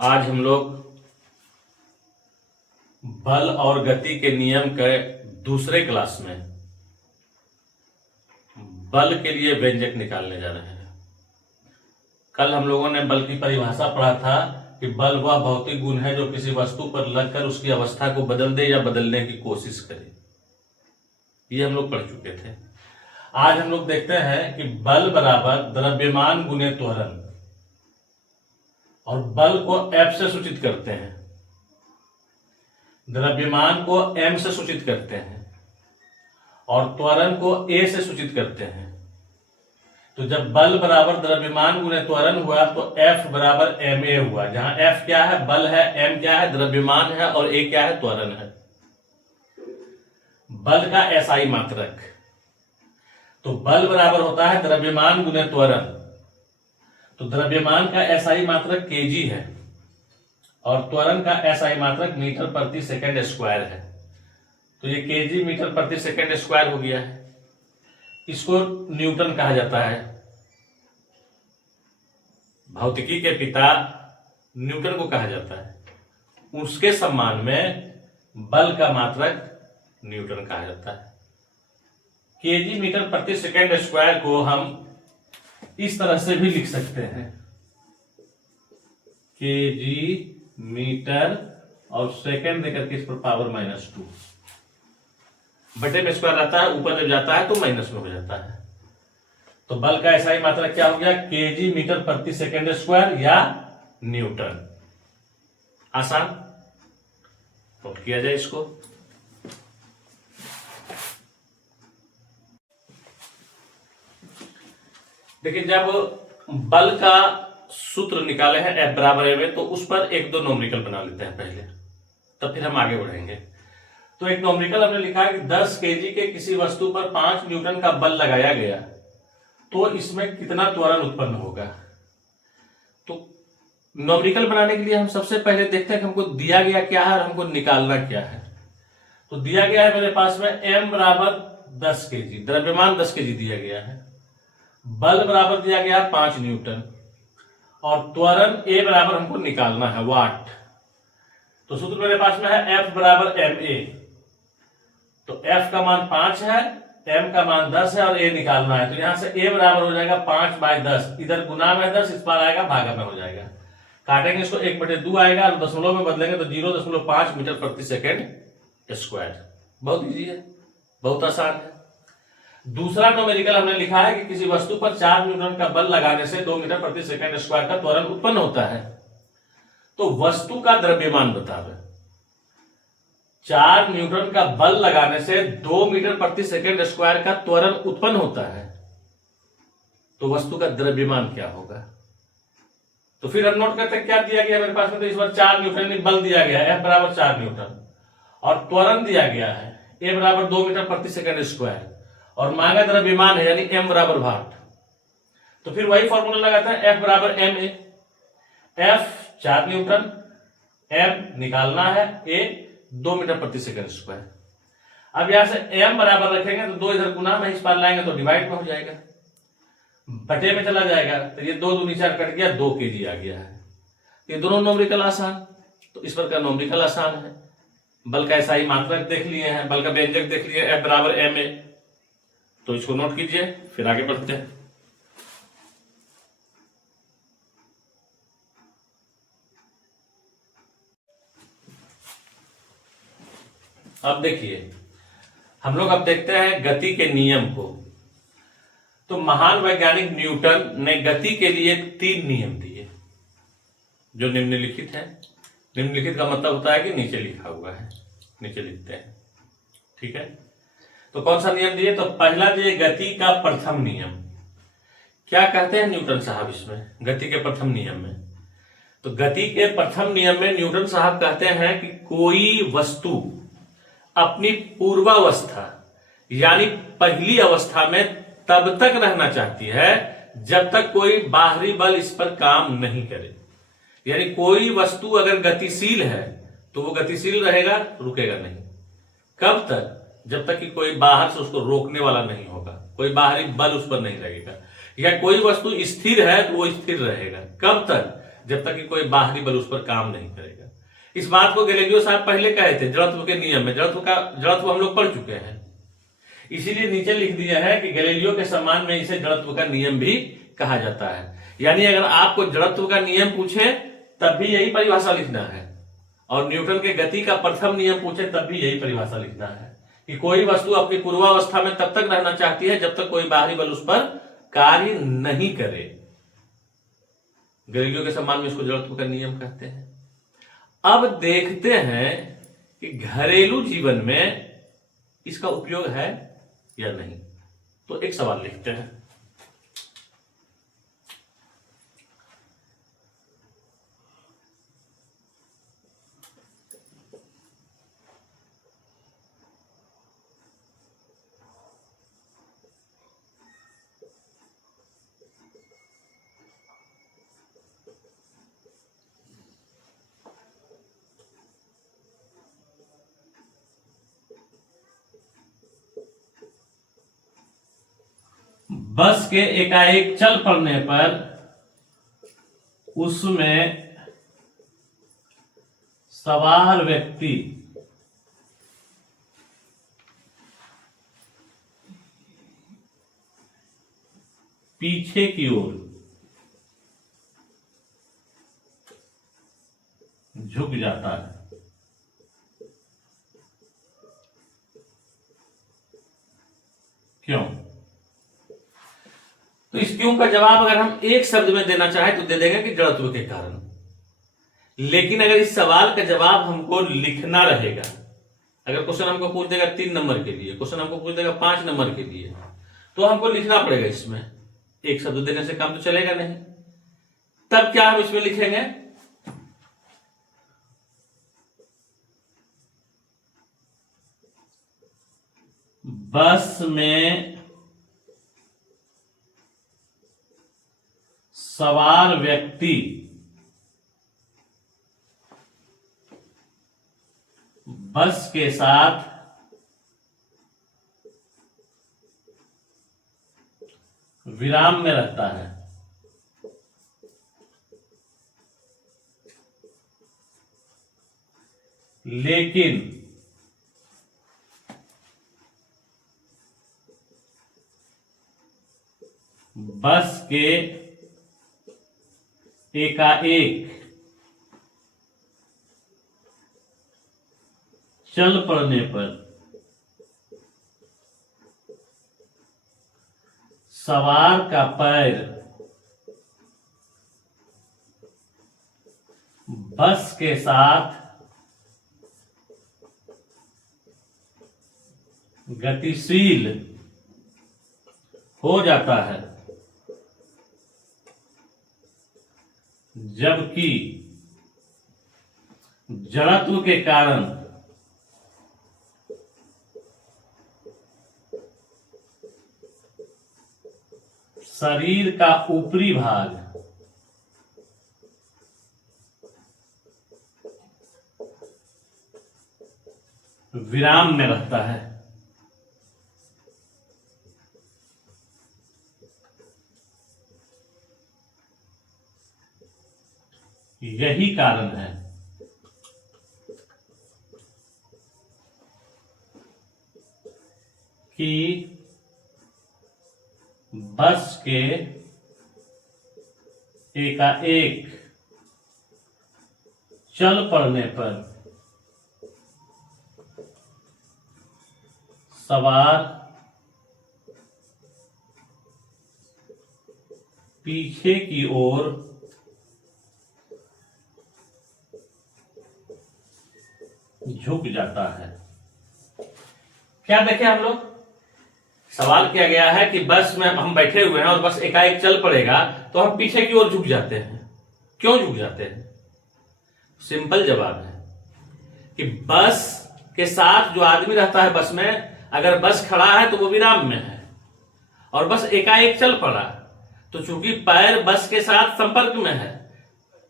आज हम लोग बल और गति के नियम के दूसरे क्लास में बल के लिए व्यंजक निकालने जा रहे हैं। कल हम लोगों ने बल की परिभाषा पढ़ा था कि बल वह भौतिक गुण है जो किसी वस्तु पर लगकर उसकी अवस्था को बदल दे या बदलने की कोशिश करे। ये हम लोग पढ़ चुके थे। आज हम लोग देखते हैं कि बल बराबर द्रव्यमान गुने त्वरण, और बल को F से सूचित करते हैं, द्रव्यमान को M से सूचित करते हैं और त्वरण को A से सूचित करते हैं। तो जब बल बराबर द्रव्यमान गुने त्वरण हुआ तो F बराबर ma हुआ, जहां F क्या है, बल है, M क्या है, द्रव्यमान है, और A क्या है, त्वरण है। बल का SI मात्रक, तो बल बराबर होता है द्रव्यमान गुने त्वरण। तो द्रव्यमान का SI मात्रक kg है और त्वरण का SI मात्रक मीटर प्रति सेकंड स्क्वायर है। तो ये kg मीटर प्रति सेकंड स्क्वायर हो गया है। इसको न्यूटन कहा जाता है। भौतिकी के पिता न्यूटन को कहा जाता है। उसके सम्मान में बल का मात्रक न्यूटन कहा जाता है। kg मीटर प्रति सेकंड स्क्वायर को हम इस तरह से भी लिख सकते हैं, kg मीटर और सेकंड देकर के इस पर पावर -2, बटे में स्क्वायर रहता है, ऊपर जब जाता है तो माइनस में हो जाता है। तो बल का SI मात्रक क्या हो गया, kg मीटर प्रति सेकंड स्क्वायर या न्यूटन। आसान, नोट किया जाए इसको। देखिए, जब बल का सूत्र निकाले हैं F बराबर m, तो उस पर एक दो नोमरिकल बना लेते हैं पहले, तब फिर हम आगे बढ़ेंगे। तो एक नोमरिकल हमने लिखा है कि 10 kg के किसी वस्तु पर 5 न्यूटन का बल लगाया गया तो इसमें कितना त्वरण उत्पन्न होगा। तो नोमरिकल बनाने के लिए हम सबसे पहले देखते हैं कि हमको दिया गया क्या है और हमको निकालना क्या है। तो दिया गया है मेरे पास में m बराबर 10 kg, द्रव्यमान 10 kg दिया गया है, बल बराबर दिया गया 5 न्यूटन, और त्वरण A बराबर हमको निकालना है वाट। तो सूत्र मेरे पास में है F बराबर ma। तो F का मान 5 है, M का मान 10 है और A निकालना है। तो यहां से A बराबर हो जाएगा 5/10, इधर गुना में 10, इस पर आएगा भागा में हो जाएगा। काटेंगे इसको 1/2 आएगा और दशमलव में बदलेंगे तो 0.5 मीटर प्रति सेकंड स्क्वायर। बहुत इजी है, बहुत आसान है। दूसरा नोमेरिकल हमने लिखा है कि किसी वस्तु पर 4 न्यूटन का बल लगाने से 2 मीटर प्रति सेकंड स्क्वायर का त्वरण उत्पन्न होता है। तो वस्तु का द्रव्यमान बतावे, 4 न्यूटन का बल लगाने से 2 मीटर प्रति सेकंड स्क्वायर का त्वरण उत्पन्न होता है, तो वस्तु का द्रव्यमान क्या होगा। तो फिर हम नोट करते हैं क्या दिया गया मेरे पास में। तो इस बार 4 न्यूटन बल दिया गया है, F बराबर 4 न्यूटन, और त्वरण दिया गया है A बराबर 2 मीटर प्रति सेकंड स्क्वायर, और मांगा द्रव्यमान है यानी m बराबर भाट। तो फिर वही फॉर्मूला लगाते हैं, F बराबर ma। F 4 न्यूटन, m निकालना है, a 2 मीटर प्रति सेकंड स्क्वायर। अब यहां से m बराबर रखेंगे तो 2 इधर गुना में, इस पार लाएंगे तो डिवाइड में हो जाएगा, बटे में चला जाएगा। तो ये 2 दूनी 4 कट गया, 2 kg आ गया है। ये दोनों नोमरिकल आसान, तो इस पर का नोमरिकल आसान है। बल का SI मात्रक देख लिए हैं, बल का व्यंजक देख लिए, F बराबर ma। तो इसको नोट कीजिए, फिर आगे बढ़ते हैं। अब देखिए, हम लोग अब देखते हैं गति के नियम को। तो महान वैज्ञानिक न्यूटन ने गति के लिए 3 नियम दिए जो निम्नलिखित है। निम्नलिखित का मतलब होता है कि नीचे लिखा हुआ है, नीचे लिखते हैं, ठीक है। तो कौन सा नियम दिए, तो पहला दिए गति का प्रथम नियम। क्या कहते हैं न्यूटन साहब इसमें, गति के प्रथम नियम में। तो गति के प्रथम नियम में न्यूटन साहब कहते हैं कि कोई वस्तु अपनी पूर्वावस्था यानी पहली अवस्था में तब तक रहना चाहती है जब तक कोई बाहरी बल इस पर काम नहीं करे। यानी कोई वस्तु अगर गतिशील है तो वो गतिशील रहेगा, रुकेगा नहीं। कब तक, जब तक कि कोई बाहर से उसको रोकने वाला नहीं होगा, कोई बाहरी बल उस पर नहीं लगेगा। या कोई वस्तु स्थिर है तो वो स्थिर रहेगा। कब तक? जब तक कि कोई बाहरी बल उस पर काम नहीं करेगा। इस बात को गैलीलियो साहब पहले कहे थे जड़त्व के नियम में। जड़त्व हम लोग पढ़ चुके हैं, इसीलिए नीचे लिख दिया है कि गैलीलियो के सम्मान में इसे जड़त्व का नियम भी कहा जाता है। यानी अगर आपको जड़त्व का नियम पूछे तब भी यही परिभाषा लिखना है, और न्यूटन के गति का प्रथम नियम पूछे तब भी यही परिभाषा लिखना है कि कोई वस्तु अपनी पूर्वावस्था में तब तक रहना चाहती है जब तक कोई बाहरी बल उस पर कार्य नहीं करे। गैलीलियो के सम्मान में इसको जड़त्व का नियम कहते हैं। अब देखते हैं कि घरेलू जीवन में इसका उपयोग है या नहीं। तो एक सवाल लिखते हैं। बस के एकाएक चल पड़ने पर उसमें सवार व्यक्ति पीछे की ओर झुक जाता है। क्यों? तो इस क्यों का जवाब अगर हम एक शब्द में देना चाहें तो दे देंगे कि जड़त्व के कारण। लेकिन अगर इस सवाल का जवाब हमको लिखना रहेगा, अगर क्वेश्चन हमको पूछ देगा 3 नंबर के लिए, क्वेश्चन हमको पूछ देगा 5 नंबर के लिए, तो हमको लिखना पड़ेगा। इसमें एक शब्द देने से काम तो चलेगा नहीं। तब क्या हम इसमें लिखेंगे? बस में सवार व्यक्ति बस के साथ विराम में रहता है। लेकिन बस के एकाएक चल पड़ने पर सवार का पैर बस के साथ गतिशील हो जाता है, जबकि जड़त्व के कारण शरीर का ऊपरी भाग विराम में रहता है। यही कारण है कि बस के एकाएक चल पड़ने पर सवार पीछे की ओर झुक जाता है। क्या देखे हम लोग? सवाल किया गया है कि बस में हम बैठे हुए हैं और बस एकाएक चल पड़ेगा तो हम पीछे की ओर झुक जाते हैं। क्यों झुक जाते हैं? सिंपल जवाब है कि बस के साथ जो आदमी रहता है बस में, अगर बस खड़ा है तो वो विराम में है, और बस एकाएक चल पड़ा तो चूंकि पैर बस के साथ संपर्क में है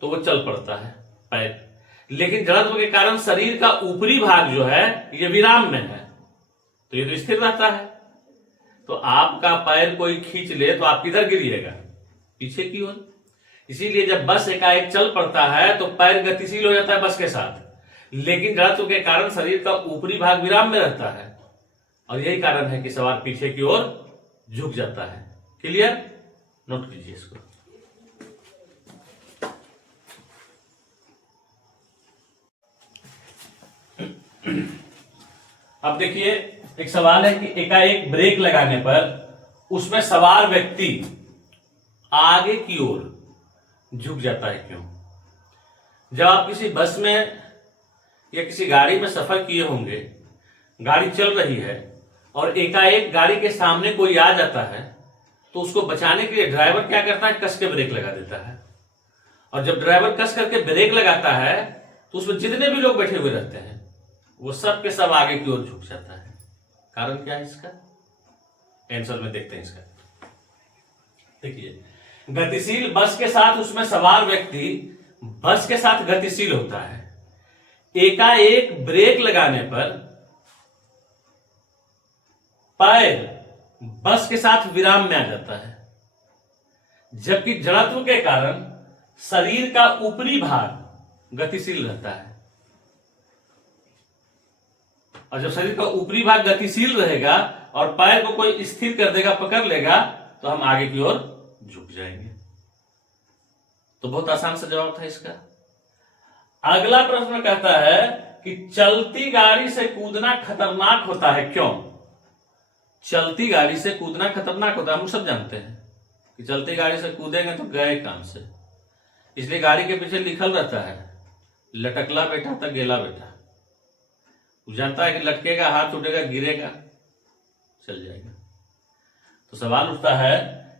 तो वो चल पड़ता है पैर। लेकिन जड़त्व के कारण शरीर का ऊपरी भाग जो है ये विराम में है तो ये तो स्थिर रहता है। तो आपका पैर कोई खींच ले तो आप किधर गिरिएगा? पीछे की ओर। इसीलिए जब बस एकाएक चल पड़ता है तो पैर गतिशील हो जाता है बस के साथ, लेकिन जड़त्व के कारण शरीर का ऊपरी भाग विराम में रहता है, और यही कारण है कि सवार पीछे की ओर झुक जाता है। क्लियर? नोट कीजिए इसको। अब देखिए, एक सवाल है कि एकाएक ब्रेक लगाने पर उसमें सवार व्यक्ति आगे की ओर झुक जाता है, क्यों? जब आप किसी बस में या किसी गाड़ी में सफर किए होंगे, गाड़ी चल रही है और एकाएक गाड़ी के सामने कोई आ जाता है, तो उसको बचाने के लिए ड्राइवर क्या करता है? कस के ब्रेक लगा देता है। और जब ड्राइवर कस करके ब्रेक लगाता है तो उसमें जितने भी लोग बैठे हुए रहते हैं वो सब के सब आगे की ओर झुक जाता है। कारण क्या है इसका? आंसर में देखते हैं इसका। देखिए, गतिशील बस के साथ उसमें सवार व्यक्ति बस के साथ गतिशील होता है। एकाएक ब्रेक लगाने पर पैर बस के साथ विराम में आ जाता है, जबकि जड़त्व के कारण शरीर का ऊपरी भाग गतिशील रहता है। और जब शरीर का ऊपरी भाग गतिशील रहेगा और पैर को कोई स्थिर कर देगा, पकड़ लेगा, तो हम आगे की ओर झुक जाएंगे। तो बहुत आसान सा जवाब था इसका। अगला प्रश्न कहता है कि चलती गाड़ी से कूदना खतरनाक होता है, क्यों? चलती गाड़ी से कूदना खतरनाक होता है, हम सब जानते हैं कि चलती गाड़ी से कूदेंगे तो गए काम से। इसलिए गाड़ी के पीछे लिखल रहता है, लटकला बेटा तो गेला बेटा। वो जानता है कि लटकेगा, हाथ उठेगा, गिरेगा, चल जाएगा। तो सवाल उठता है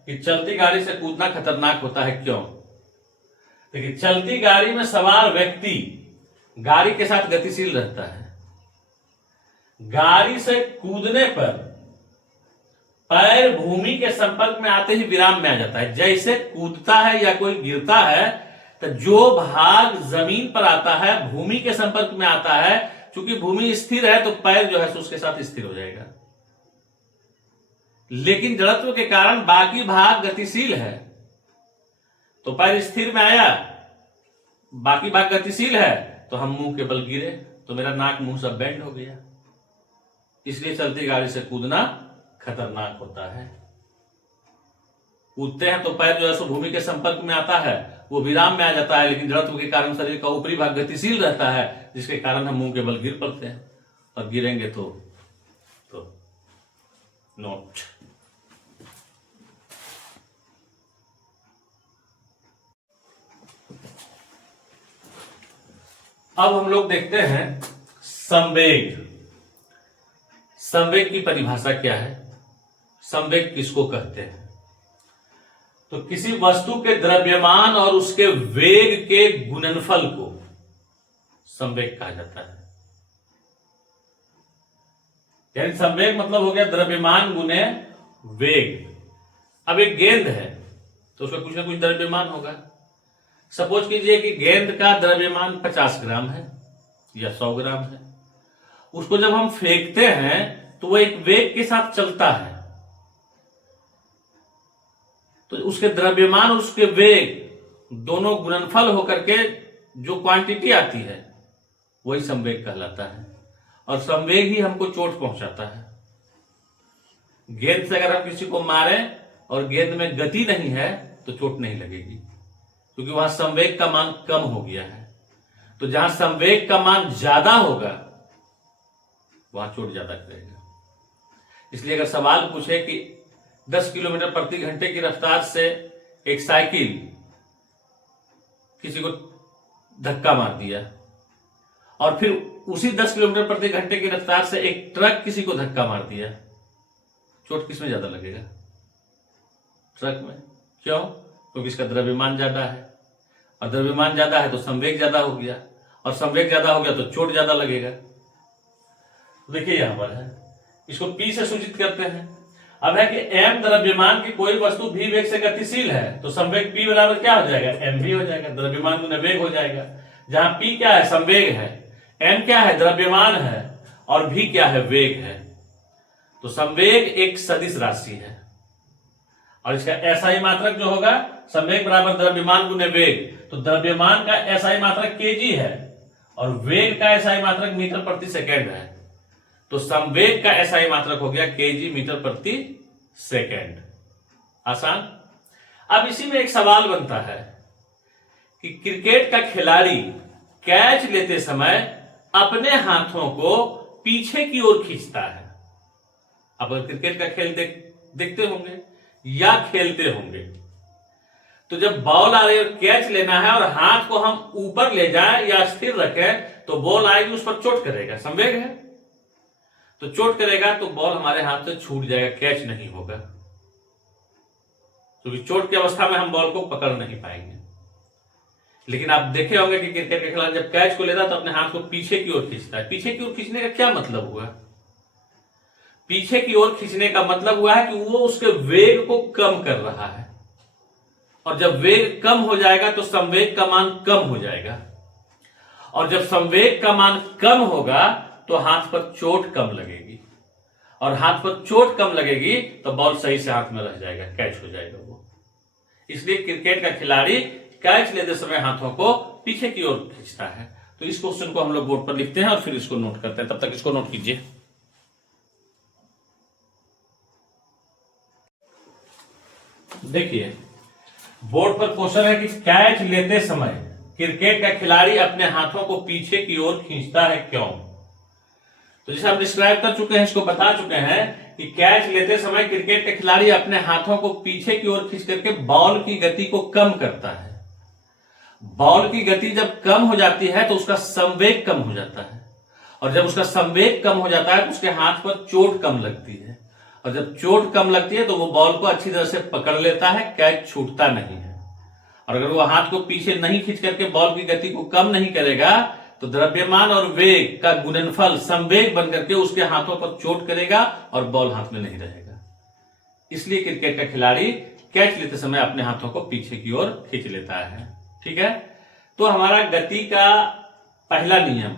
कि चलती गाड़ी से कूदना खतरनाक होता है, क्यों? देखिए, चलती गाड़ी में सवार व्यक्ति गाड़ी के साथ गतिशील रहता है। गाड़ी से कूदने पर पैर भूमि के संपर्क में आते ही विराम में आ जाता है। जैसे कूदता है या कोई गिरता है तो जो भाग जमीन पर आता है, भूमि के संपर्क में आता है, चूंकि भूमि स्थिर है तो पैर जो है उसके साथ स्थिर हो जाएगा। लेकिन जड़त्व के कारण बाकी भाग गतिशील है, तो पैर स्थिर में आया, बाकी भाग गतिशील है, तो हम मुंह के बल गिरे, तो मेरा नाक मुंह सब बेंड हो गया। इसलिए चलती गाड़ी से कूदना खतरनाक होता है। कूदते हैं तो पैर जो है सो भूमि के संपर्क में आता है, वो विराम में आ जाता है, लेकिन जड़त्व के कारण शरीर का ऊपरी भाग गतिशील रहता है, जिसके कारण हम मुंह के बल गिर पड़ते हैं, और गिरेंगे तो नोट। अब हम लोग देखते हैं संवेग। संवेग की परिभाषा क्या है? संवेग किसको कहते हैं? तो किसी वस्तु के द्रव्यमान और उसके वेग के गुणनफल को संवेग कहा जाता है। यानी संवेग मतलब हो गया द्रव्यमान गुने वेग। अब एक गेंद है तो उसका कुछ ना कुछ द्रव्यमान होगा। सपोज कीजिए कि गेंद का द्रव्यमान 50 ग्राम है या 100 ग्राम है। उसको जब हम फेंकते हैं तो वह एक वेग के साथ चलता है, तो उसके द्रव्यमान और उसके वेग दोनों गुणनफल होकर के जो क्वांटिटी आती है वही संवेग कहलाता है। और संवेग ही हमको चोट पहुंचाता है। गेंद से अगर हम किसी को मारें और गेंद में गति नहीं है तो चोट नहीं लगेगी, क्योंकि वहां संवेग का मान कम हो गया है। तो जहां संवेग का मान ज्यादा होगा वहां चोट ज्यादा करेगा। इसलिए अगर सवाल पूछे कि 10 किलोमीटर प्रति घंटे की रफ्तार से एक साइकिल किसी को धक्का मार दिया और फिर उसी 10 किलोमीटर प्रति घंटे की रफ्तार से एक ट्रक किसी को धक्का मार दिया, चोट किसमें ज्यादा लगेगा? ट्रक में। क्यों? क्योंकि इसका द्रव्यमान ज्यादा है, और द्रव्यमान ज्यादा है तो संवेग ज्यादा हो गया, और संवेग ज्यादा हो गया तो चोट ज्यादा लगेगा। देखिए यहां पर है, इसको P से सूचित करते हैं। अब है कि m द्रव्यमान की कोई वस्तु v वेग से गतिशील है तो संवेग P बराबर क्या हो जाएगा? mv हो जाएगा। द्रव्यमान गुना वेग हो जाएगा। जहां P क्या है? संवेग है, m क्या है? द्रव्यमान है, और v क्या है? वेग है। तो संवेग एक सदिश राशि है और इसका एसआई मात्रक जो होगा, संवेग बराबर द्रव्यमान गुने वेग, तो द्रव्यमान का एसआई मात्रक केजी है और वेग का एसआई मात्रक मीटर प्रति सेकेंड है। तो संवेग का एसआई मात्रक हो गया केजी मीटर प्रति सेकेंड। आसान। अब इसी में एक सवाल बनता है कि क्रिकेट का खिलाड़ी कैच लेते समय अपने हाथों को पीछे की ओर खींचता है। अब अगर क्रिकेट का खेल देखते होंगे या खेलते होंगे, तो जब बॉल आ रही है और कैच लेना है और हाथ को हम ऊपर ले जाएं या स्थिर रखें तो बॉल आएगी, उस पर चोट करेगा, संवेग है तो चोट करेगा, तो बॉल हमारे हाथ से छूट जाएगा, कैच नहीं होगा, क्योंकि चोट की अवस्था में हम बॉल को पकड़ नहीं पाएंगे। लेकिन आप देखे होंगे कि क्रिकेट के खिलाड़ी जब कैच को लेता है तो अपने हाथ को पीछे की ओर खींचता है। पीछे की ओर खींचने का क्या मतलब हुआ? पीछे की ओर खींचने का मतलब हुआ है कि वो उसके वेग को कम कर रहा है, और जब वेग कम हो जाएगा तो संवेग का मान कम हो जाएगा, और जब संवेग का मान कम होगा तो हाथ पर चोट कम लगेगी, और हाथ पर चोट कम लगेगी तो बॉल सही से हाथ में रह जाएगा, कैच हो जाएगा वो। इसलिए क्रिकेट का खिलाड़ी कैच लेते समय हाथों को पीछे की ओर खींचता है। तो इस क्वेश्चन को हम लोग बोर्ड पर लिखते हैं और फिर इसको नोट करते हैं। तब तक इसको नोट कीजिए। देखिए, बोर्ड पर क्वेश्चन है कि कैच लेते समय क्रिकेट का खिलाड़ी अपने हाथों को पीछे की ओर खींचता है, क्यों? तो जैसे हम डिस्क्राइब कर चुके हैं, इसको बता चुके हैं कि कैच लेते समय क्रिकेट के खिलाड़ी अपने हाथों को पीछे की ओर खींच करके बॉल की गति को कम करता है। बॉल की गति जब कम हो जाती है तो उसका संवेग कम हो जाता है, और जब उसका संवेग कम हो जाता है तो उसके हाथ पर चोट कम लगती है, और जब चोट कम लगती है तो वो बॉल को अच्छी तरह से पकड़ लेता है, कैच छूटता नहीं है। और अगर वो हाथ को पीछे नहीं खींच करके बॉल की गति को कम नहीं करेगा तो द्रव्यमान और वेग का गुणनफल संवेग बनकर के उसके हाथों पर चोट करेगा और बॉल हाथ में नहीं रहेगा। इसलिए क्रिकेट का खिलाड़ी कैच लेते समय अपने हाथों को पीछे की ओर खींच लेता है। ठीक है, तो हमारा गति का पहला नियम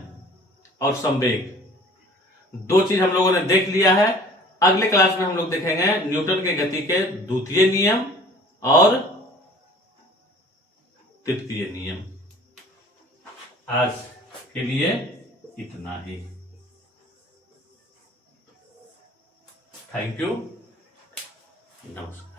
और संवेग दो चीज हम लोगों ने देख लिया है। अगले क्लास में हम लोग देखेंगे न्यूटन के गति के द्वितीय नियम और तृतीय नियम। आज के लिए इतना ही। थैंक यू, नमस्कार।